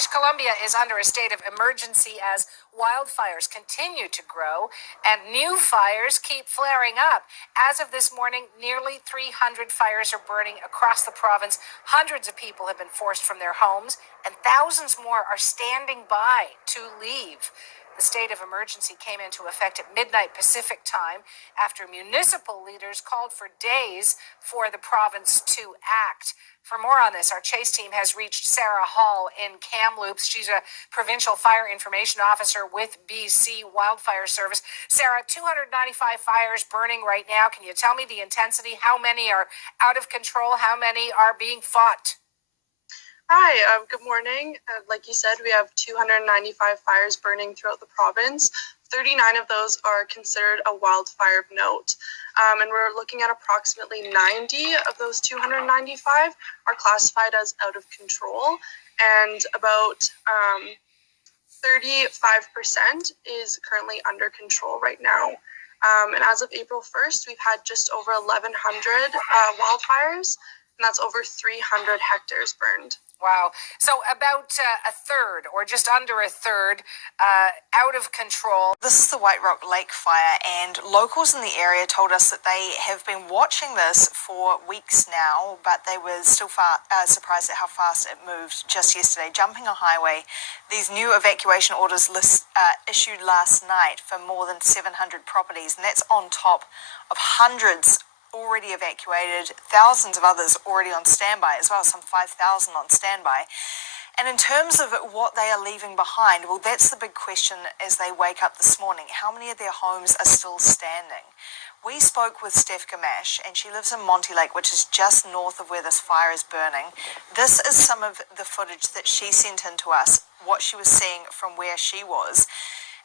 British Columbia is under a state of emergency as wildfires continue to grow and new fires keep flaring up. As of this morning, nearly 300 fires are burning across the province. Hundreds of people have been forced from their homes, and thousands more are standing by to leave. The state of emergency came into effect at midnight Pacific time after municipal leaders called for days for the province to act. For more on this, our Chase team has reached Sarah Hall in Kamloops. She's a provincial fire information officer with BC Wildfire Service. Sarah, 295 fires burning right now. Can you tell me the intensity? How many are out of control? How many are being fought? Hi, good morning. Like you said, we have 295 fires burning throughout the province. 39 of those are considered a wildfire of note. And we're looking at approximately 90 of those 295 are classified as out of control. And about 35% is currently under control right now. And as of April 1st, we've had just over 1,100 wildfires, and that's over 300 hectares burned. Wow. So about a third, or just under a third, out of control. This is the White Rock Lake fire, and locals in the area told us that they have been watching this for weeks now, but they were still surprised at how fast it moved just yesterday, jumping a highway. These new evacuation orders issued last night for more than 700 properties, and that's on top of hundreds already evacuated, thousands of others already on standby as well, some 5,000 on standby. And in terms of what they are leaving behind, well, that's the big question as they wake up this morning. How many of their homes are still standing? We spoke with Steph Gamache, and she lives in Monty Lake, which is just north of where this fire is burning. This is some of the footage that she sent in to us, what she was seeing from where she was.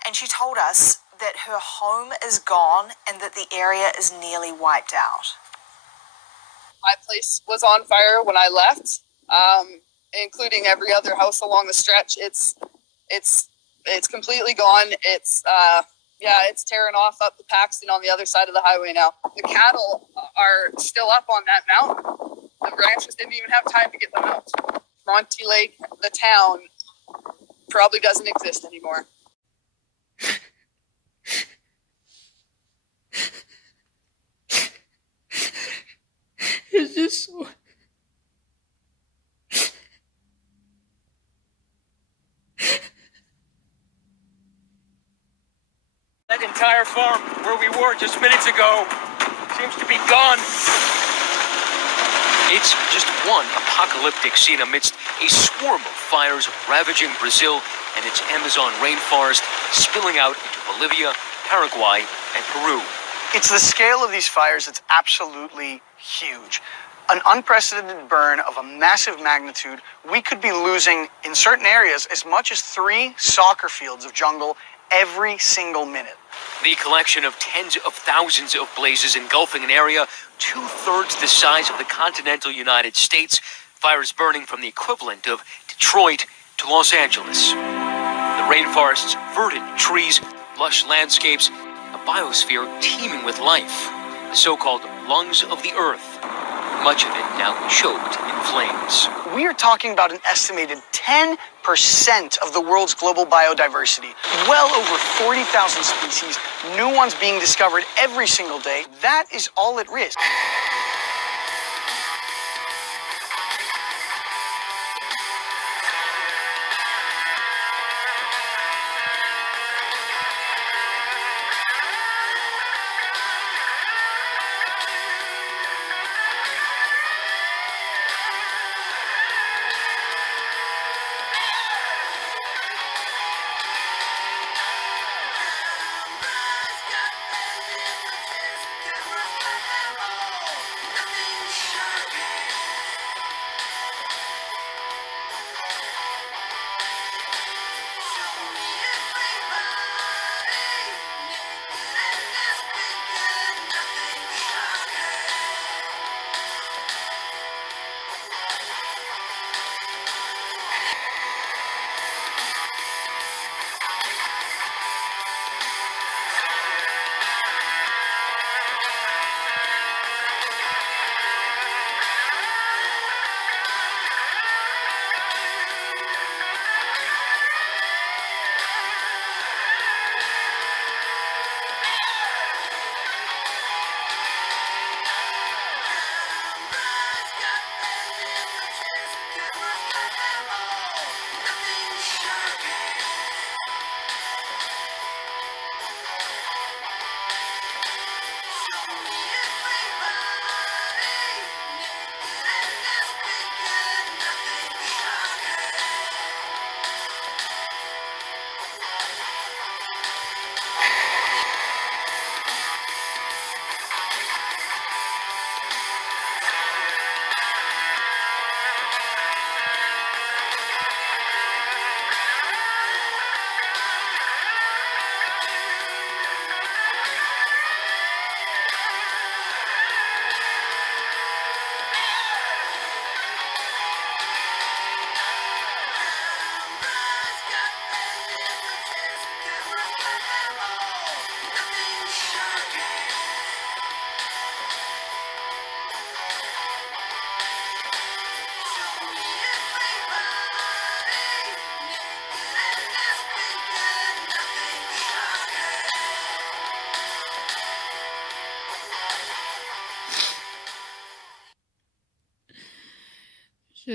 And she told us that her home is gone and that the area is nearly wiped out. My place was on fire when I left, including every other house along the stretch. It's completely gone. It's tearing off up the Paxton on the other side of the highway now. The cattle are still up on that mountain. The ranchers didn't even have time to get them out. Monty Lake, the town, probably doesn't exist anymore. It's just so... That entire farm where we were just minutes ago seems to be gone. It's just one apocalyptic scene amidst a swarm of fires ravaging Brazil and its Amazon rainforest, spilling out into Bolivia, Paraguay, and Peru. It's the scale of these fires that's absolutely huge. An unprecedented burn of a massive magnitude. We could be losing, in certain areas, as much as 3 soccer fields of jungle every single minute. The collection of tens of thousands of blazes engulfing an area 2/3 the size of the continental United States, fires burning from the equivalent of Detroit to Los Angeles. The rainforest's verdant trees, lush landscapes, a biosphere teeming with life, the so-called lungs of the earth, much of it now choked in flames. We are talking about an estimated 10% of the world's global biodiversity. Well over 40,000 species, new ones being discovered every single day. That is all at risk.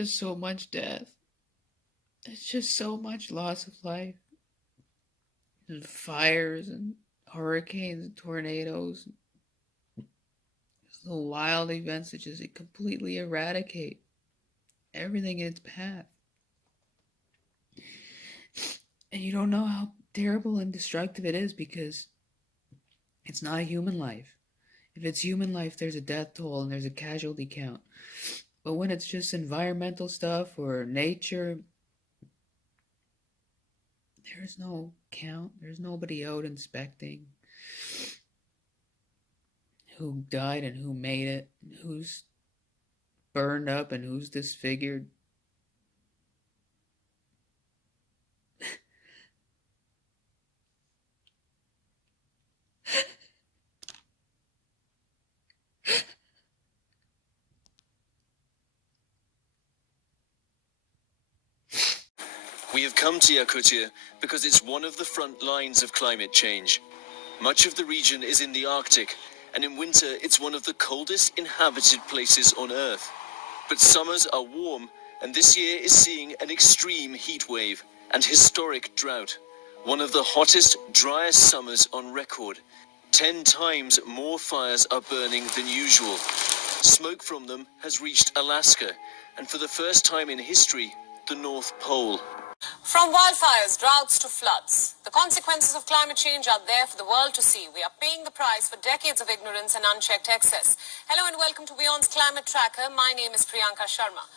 just so much death. It's just so much loss of life. And fires and hurricanes and tornadoes. The wild events that just completely eradicate everything in its path. And you don't know how terrible and destructive it is because it's not a human life. If it's human life, there's a death toll and there's a casualty count. But when it's just environmental stuff or nature, there's no count. There's nobody out inspecting who died and who made it, and who's burned up and who's disfigured. We have come to Yakutia because it's one of the front lines of climate change. Much of the region is in the Arctic, and in winter it's one of the coldest inhabited places on Earth. But summers are warm, and this year is seeing an extreme heat wave and historic drought. One of the hottest, driest summers on record. 10 times more fires are burning than usual. Smoke from them has reached Alaska, and for the first time in history, the North Pole. From wildfires, droughts to floods, the consequences of climate change are there for the world to see. We are paying the price for decades of ignorance and unchecked excess. Hello and welcome to Beyond's Climate Tracker. My name is Priyanka Sharma.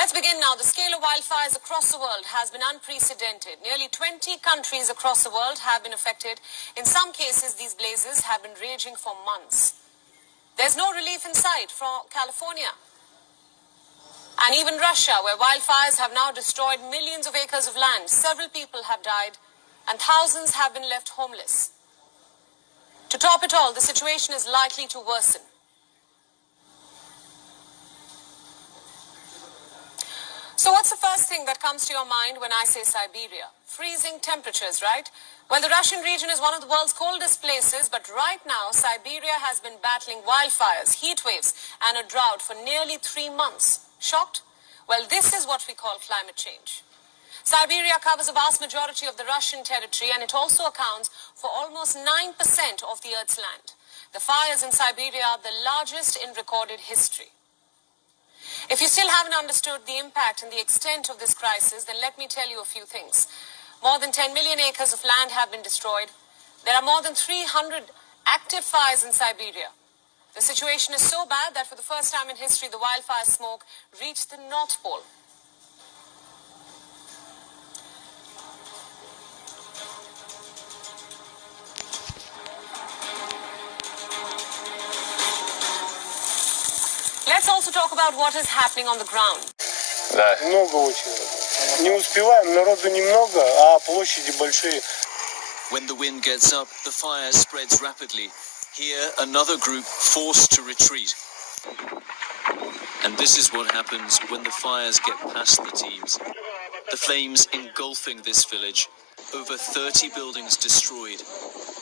Let's begin now. The scale of wildfires across the world has been unprecedented. Nearly 20 countries across the world have been affected. In some cases, these blazes have been raging for months. There's no relief in sight for California. And even Russia, where wildfires have now destroyed millions of acres of land. Several people have died and thousands have been left homeless. To top it all, the situation is likely to worsen. So what's the first thing that comes to your mind when I say Siberia? Freezing temperatures, right? Well, the Russian region is one of the world's coldest places, but right now, Siberia has been battling wildfires, heat waves, and a drought for nearly 3 months. Shocked? Well, this is what we call climate change. Siberia covers a vast majority of the Russian territory, and it also accounts for almost 9% of the Earth's land. The fires in Siberia are the largest in recorded history. If you still haven't understood the impact and the extent of this crisis, then let me tell you a few things. More than 10 million acres of land have been destroyed. There are more than 300 active fires in Siberia. The situation is so bad that for the first time in history, the wildfire smoke reached the North Pole. Let's also talk about what is happening on the ground. Да. Много очень. Не успеваем, народу немного, а площади большие. When the wind gets up, the fire spreads rapidly. Here, another group forced to retreat. And this is what happens when the fires get past the teams. The flames engulfing this village. Over 30 buildings destroyed.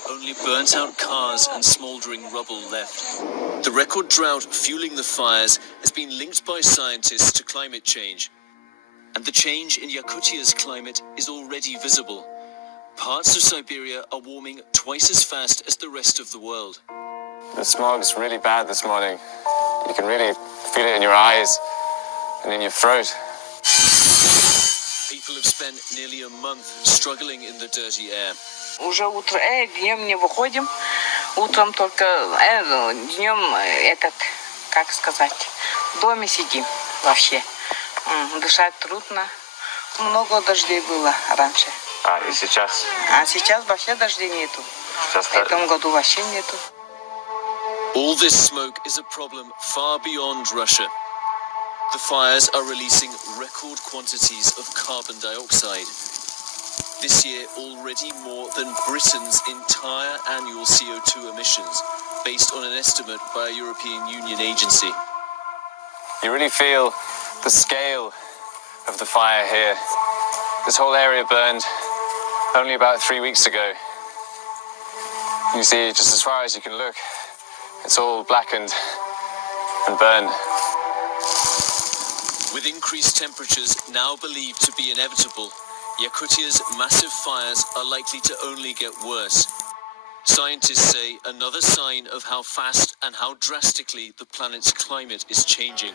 Only burnt-out cars and smouldering rubble left. The record drought fueling the fires has been linked by scientists to climate change. And the change in Yakutia's climate is already visible. Parts of Siberia are warming twice as fast as the rest of the world. The smog's really bad this morning. You can really feel it in your eyes and in your throat. People have spent nearly a month struggling in the dirty air. Уже утро, днем не выходим. Утром только, днем как сказать, в доме сидим вообще. Дышать трудно. Много дождей было раньше. И сейчас? А сейчас вообще дождей нету. В этом году вообще нету. All this smoke is a problem far beyond Russia. The fires are releasing record quantities of carbon dioxide. This year, already more than Britain's entire annual CO2 emissions, based on an estimate by a European Union agency. You really feel the scale of the fire here. This whole area burned only about 3 weeks ago. You see, just as far as you can look, it's all blackened and burned. With increased temperatures now believed to be inevitable, Yakutia's massive fires are likely to only get worse. Scientists say another sign of how fast and how drastically the planet's climate is changing.